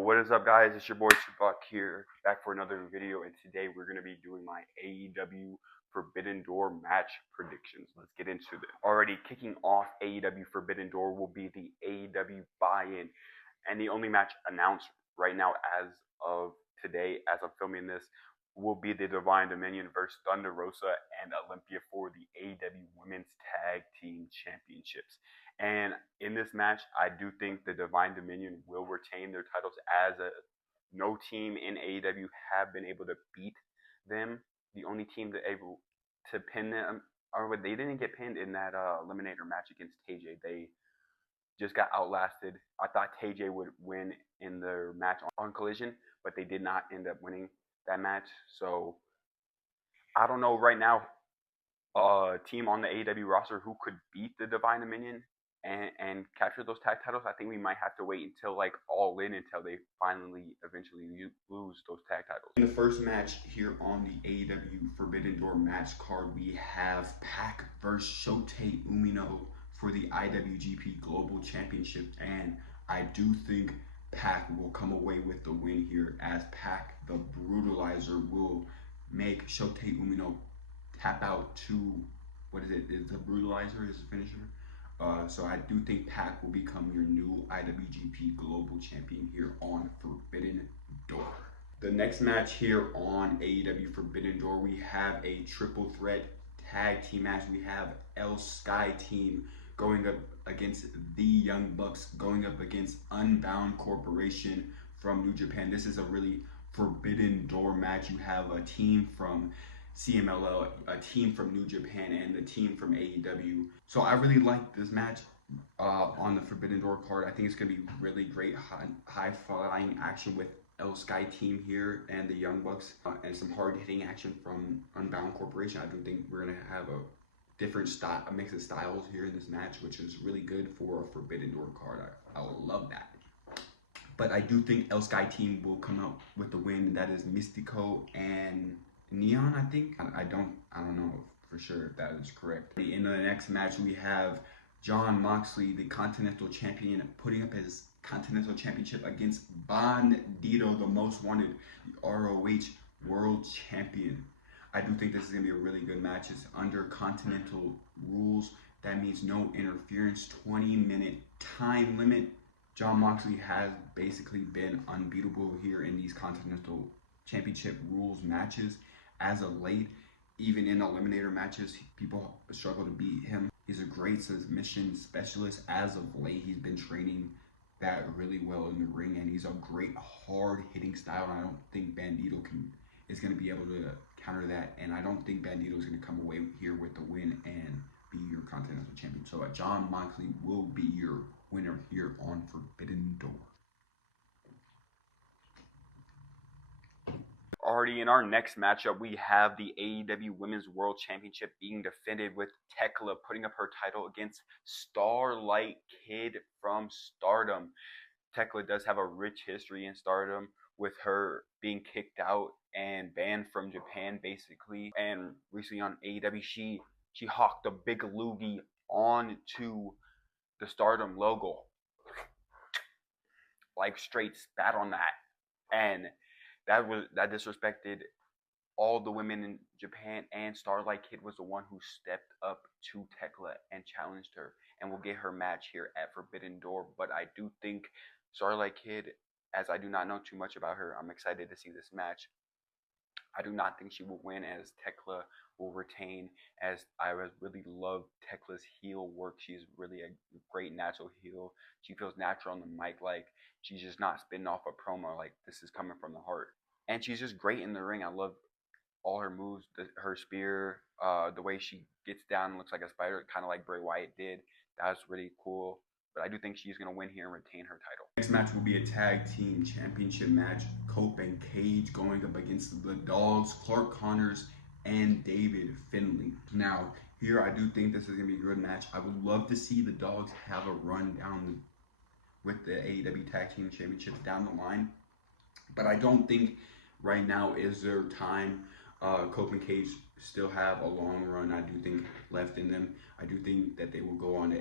What is up, guys? It's your boy Tupac here, back for another video, and today we're going to be doing my AEW Forbidden Door match predictions. Let's get into it. Already kicking off AEW Forbidden Door will be the AEW buy-in, and the only match announced right now as of today, as I'm filming this, will be the Divine Dominion versus Thunder Rosa and Olympia for the AEW Women's Tag Team Championships. And in this match, I do think the Divine Dominion will retain their titles, as no team in AEW have been able to beat them. The only team that able to pin them, or they didn't get pinned in that eliminator match against TJ. They just got outlasted. I thought TJ would win in their match on Collision, but they did not end up winning that match. So I don't know right now team on the AEW roster who could beat the Divine Dominion and capture those tag titles. I think we might have to wait until like All In until they finally eventually lose those tag titles. In the first match here on the AEW Forbidden Door match card, we have Pac versus Shotei Umino for the IWGP Global Championship, and I do think Pac will come away with the win here, as Pac, the Brutalizer, will make Shotei Umino tap out to, what is it? Is the Brutalizer his finisher? So I do think Pac will become your new IWGP Global Champion here on Forbidden Door. The next match here on AEW Forbidden Door, we have a triple threat tag team match. We have El Sky Team going up against the Young Bucks, going up against Unbound Corporation from New Japan. This is a really Forbidden Door match. You have a team from CMLL, a team from New Japan, and the team from AEW. So I really like this match on the Forbidden Door card. I think it's going to be really great, high-flying action with El Sky Team here and the Young Bucks, and some hard-hitting action from Unbound Corporation. I do think we're going to have a different style, a mix of styles here in this match, which is really good for a Forbidden Door card. I love that. But I do think El Sky Team will come out with the win. That is Mystico and Neon, I think. I don't know for sure if that is correct. In the next match, we have Jon Moxley, the Continental Champion, putting up his Continental Championship against Bandito, the most wanted ROH World Champion. I do think this is going to be a really good match. It's under Continental rules. That means no interference, 20-minute time limit. Jon Moxley has basically been unbeatable here in these Continental Championship rules matches. As of late, even in eliminator matches, people struggle to beat him. He's a great submission specialist. As of late, he's been training that really well in the ring, and he's a great hard-hitting style. And I don't think Bandito is going to be able to counter that, and I don't think Bandito is going to come away here with the win and be your Continental Champion. So Jon Moxley will be your winner here on Forbidden Door. Already in our next matchup, we have the AEW Women's World Championship being defended with Tekla putting up her title against Starlight Kid from Stardom. Tekla does have a rich history in Stardom, with her being kicked out and banned from Japan, basically. And recently on AEW, she hawked a big loogie onto the Stardom logo. Like straight spat on that. And that disrespected all the women in Japan, and Starlight Kid was the one who stepped up to Tekla and challenged her, and we'll get her match here at Forbidden Door. But I do think Starlight Kid, as I do not know too much about her, I'm excited to see this match. I do not think she will win, as Tekla will retain, as I really love Tekla's heel work. She's really a great natural heel. She feels natural on the mic, like she's just not spitting off a promo, like this is coming from the heart. And she's just great in the ring. I love all her moves, her spear, the way she gets down, looks like a spider, kind of like Bray Wyatt did. That's really cool. But I do think she's going to win here and retain her title. Next match will be a tag team championship match. Cope and Cage going up against the Dogs, Clark Connors and David Finlay. Now, here I do think this is going to be a good match. I would love to see the Dogs have a run down with the AEW Tag Team Championships down the line. But I don't think right now is their time. Cope and Cage still have a long run, I do think, left in them. I do think that they will go on to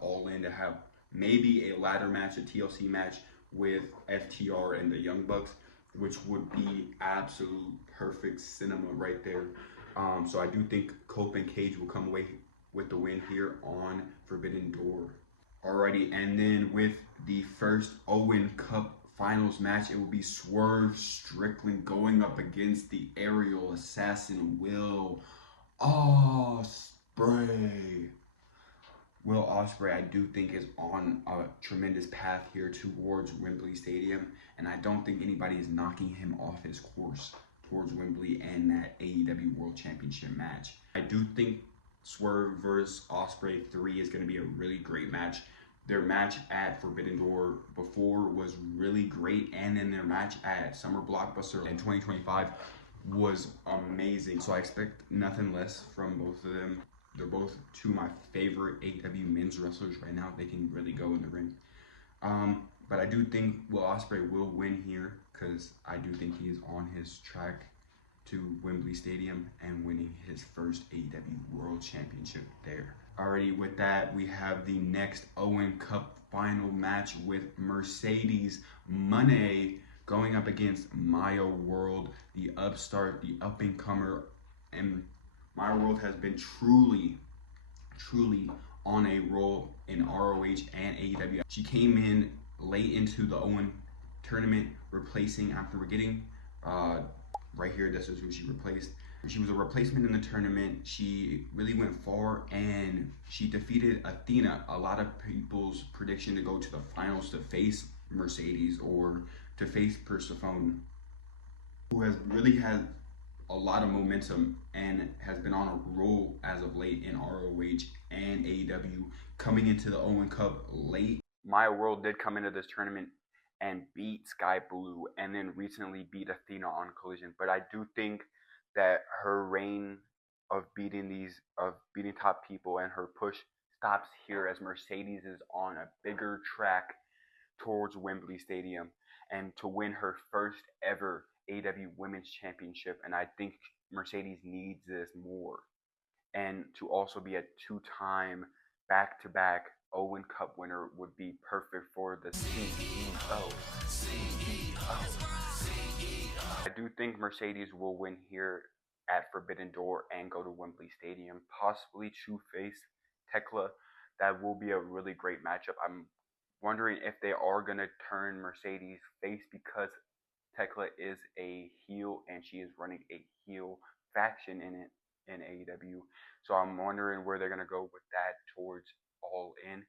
All In to have maybe a ladder match, a TLC match with FTR and the Young Bucks, which would be absolute perfect cinema right there. So I do think Cope and Cage will come away with the win here on Forbidden Door. Alrighty, and then with the first Owen Cup finals match, it will be Swerve Strickland going up against the aerial assassin Will Ospreay. Will Ospreay, I do think, is on a tremendous path here towards Wembley Stadium, and I don't think anybody is knocking him off his course towards Wembley and that AEW World Championship match. I do think Swerve versus Ospreay 3 is going to be a really great match. Their match at Forbidden Door before was really great, and then their match at Summer Blockbuster in 2025 was amazing. So I expect nothing less from both of them. They're both two of my favorite AEW men's wrestlers right now. They can really go in the ring. But I do think Will Ospreay will win here because I do think he is on his track to Wembley Stadium and winning his first AEW World Championship there. Alrighty, with that, we have the next Owen Cup final match with Mercedes Moné going up against Maya World, the upstart, the up-and-comer, and Maya World has been truly on a roll in ROH and AEW. She came in late into the Owen tournament, replacing, after forgetting, right here, this is who she replaced. She was a replacement in the tournament. She really went far and she defeated Athena. A lot of people's prediction to go to the finals to face Mercedes or to face Persephone, who has really had a lot of momentum and has been on a roll as of late in ROH and AEW, coming into the Owen Cup late. Maya World did come into this tournament and beat Sky Blue and then recently beat Athena on Collision. But I do think that her reign of beating top people and her push stops here as Mercedes is on a bigger track towards Wembley Stadium and to win her first ever AEW Women's Championship. And I think Mercedes needs this more. And to also be a two-time back-to-back Owen Cup winner would be perfect for the CEO. I do think Mercedes will win here at Forbidden Door and go to Wembley Stadium, possibly to face Tekla. That will be a really great matchup. I'm wondering if they are going to turn Mercedes face because Tekla is a heel and she is running a heel faction in AEW. So I'm wondering where they're going to go with that towards All In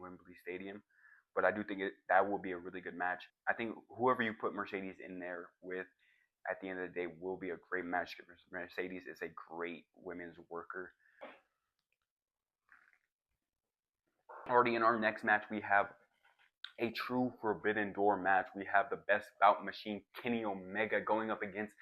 Wembley Stadium. But I do think that will be a really good match. I think whoever you put Mercedes in there with at the end of the day will be a great match. Mercedes is a great women's worker. Already in our next match, we have a true Forbidden Door match. We have the best bout machine, Kenny Omega, going up against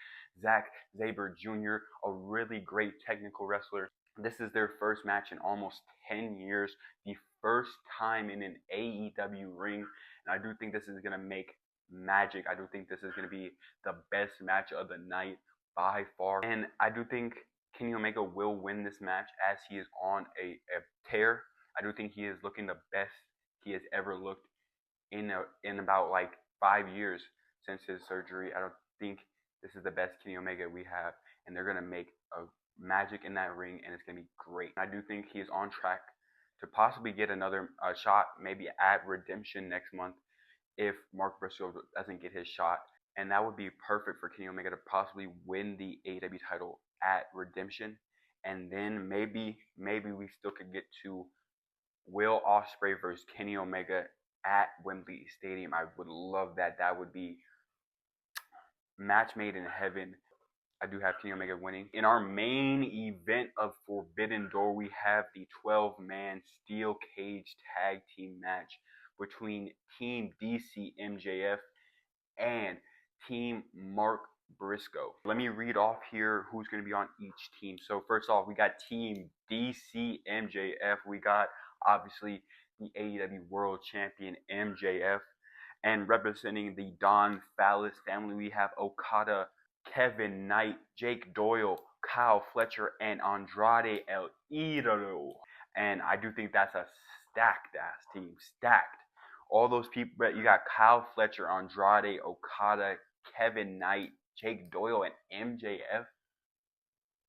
Zack Sabre Jr., a really great technical wrestler. This is their first match in almost 10 years, the first time in an AEW ring, and I do think this is going to make magic. I do think this is going to be the best match of the night by far, and I do think Kenny Omega will win this match as he is on a tear. I do think he is looking the best he has ever looked in about like 5 years since his surgery. I don't think this is the best Kenny Omega we have, and they're gonna make a magic in that ring, and it's gonna be great. I do think he is on track to possibly get another shot, maybe at Redemption next month, if Mark Briscoe doesn't get his shot, and that would be perfect for Kenny Omega to possibly win the AEW title at Redemption, and then maybe we still could get to Will Ospreay versus Kenny Omega at Wembley Stadium. I would love that. That would be match made in heaven. I do have Kenny Omega winning. In our main event of Forbidden Door, we have the 12-man steel cage tag team match between Team DC MJF and Team Mark Briscoe. Let me read off here who's going to be on each team. So first off, we got Team DC MJF. We got obviously the AEW World Champion MJF. And representing the Don Fallis family, we have Okada, Kevin Knight, Jake Doyle, Kyle Fletcher, and Andrade El Idolo. And I do think that's a stacked ass team. Stacked. All those people, but you got Kyle Fletcher, Andrade, Okada, Kevin Knight, Jake Doyle, and MJF.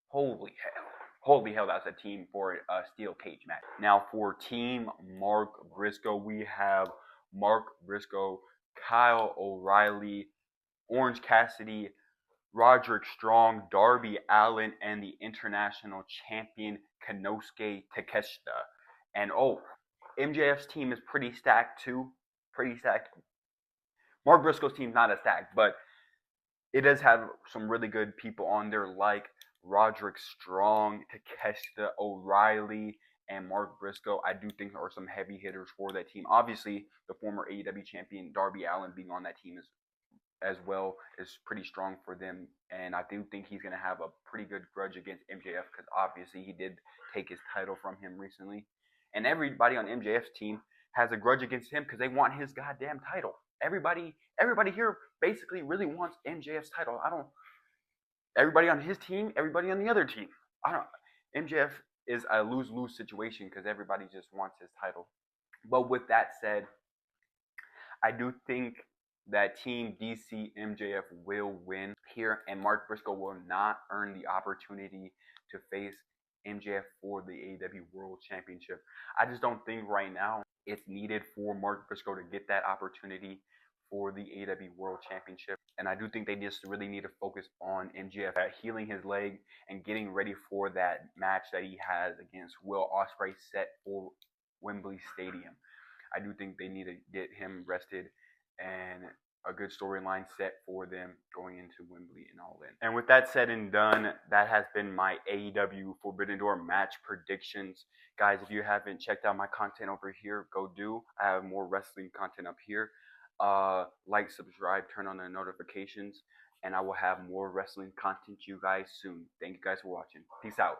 Holy hell. Holy hell, that's a team for a steel cage match. Now, for Team Mark Briscoe, we have Mark Briscoe, Kyle O'Reilly, Orange Cassidy, Roderick Strong, Darby Allin, and the international champion Konosuke Takeshita. And oh, MJF's team is pretty stacked too. Pretty stacked. Mark Briscoe's team's not as stacked, but it does have some really good people on there like Roderick Strong, Takeshita, O'Reilly, and Mark Briscoe. I do think are some heavy hitters for that team. Obviously, the former AEW champion Darby Allin being on that team is as well is pretty strong for them, and I do think he's going to have a pretty good grudge against MJF because obviously he did take his title from him recently, and everybody on MJF's team has a grudge against him because they want his goddamn title. Everybody here basically really wants MJF's title. I don't. Everybody on his team, everybody on the other team. I don't. MJF is a lose-lose situation because everybody just wants his title. But with that said, I do think that Team DC MJF will win here, and Mark Briscoe will not earn the opportunity to face MJF for the AEW World Championship. I just don't think right now it's needed for Mark Briscoe to get that opportunity for the AEW World Championship. And I do think they just really need to focus on MJF healing his leg and getting ready for that match that he has against Will Ospreay set for Wembley Stadium. I do think they need to get him rested and a good storyline set for them going into Wembley and all in. And with that said and done, that has been my AEW Forbidden Door match predictions. Guys, if you haven't checked out my content over here, go do. I have more wrestling content up here. Like, subscribe, turn on the notifications, and I will have more wrestling content to you guys soon. Thank you guys for watching. Peace out.